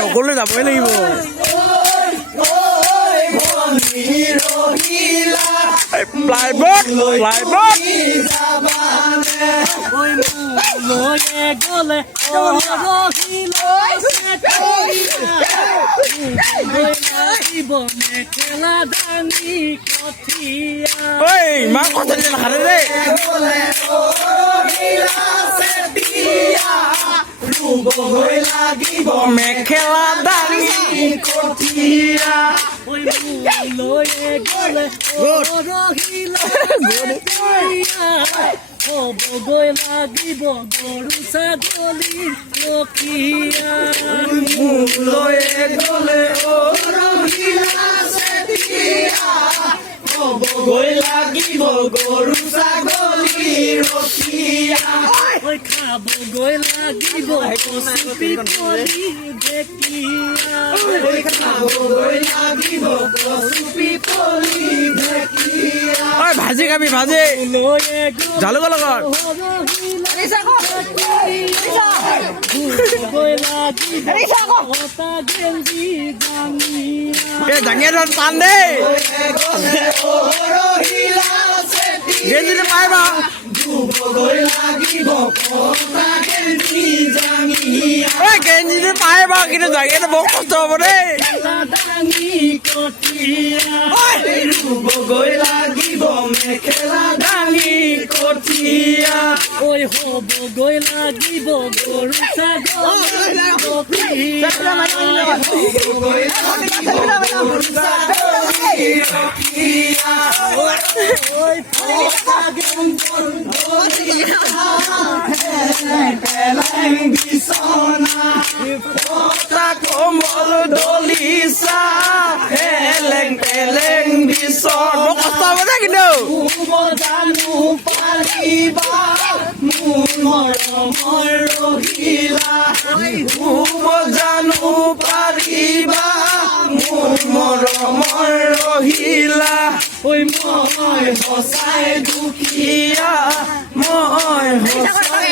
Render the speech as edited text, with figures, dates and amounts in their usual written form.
নগ'লে যাবই লাগিব। প্লাইবৰ্ড ইমান কথা নাখালে দেই। মেখেলা দাঙি কঠিয়া হ'বগৈ লাগিব গৰু ছাগলী ৰখীয়া লৈয়ে গ'লে হ'বগৈ লাগিব গৰু ছাগলী ৰখীয়া খাবগৈ লাগিব কচু পিপলি ঢেকীয়া খাবগৈ লাগিব কচু পিপলি ঢেকীয়া। ভাজি খাবি ভাজি জালুকৰ লগত জাঙিয়া টান দেই গেঞ্জিটো পাই বা গেঞ্জিটো পাই বা কিন্তু জাঙিয়াটো বহুত কষ্ট হ'ব দেই। ৰুবগৈ লাগিব মেখেলা দাঙি কঠিয়া হ'বগৈ লাগিব গৰু কোমল দলিচা হেলেং পেলেং বিচন কষ্ট হ'ব দে কিন্তু জানো পাৰিবা মোৰ মৰমৰ ৰহিলা জানো পাৰিবা মোৰ মৰমৰ ৰহিলা মই সঁচাই দুখীয়া মই সঁচাই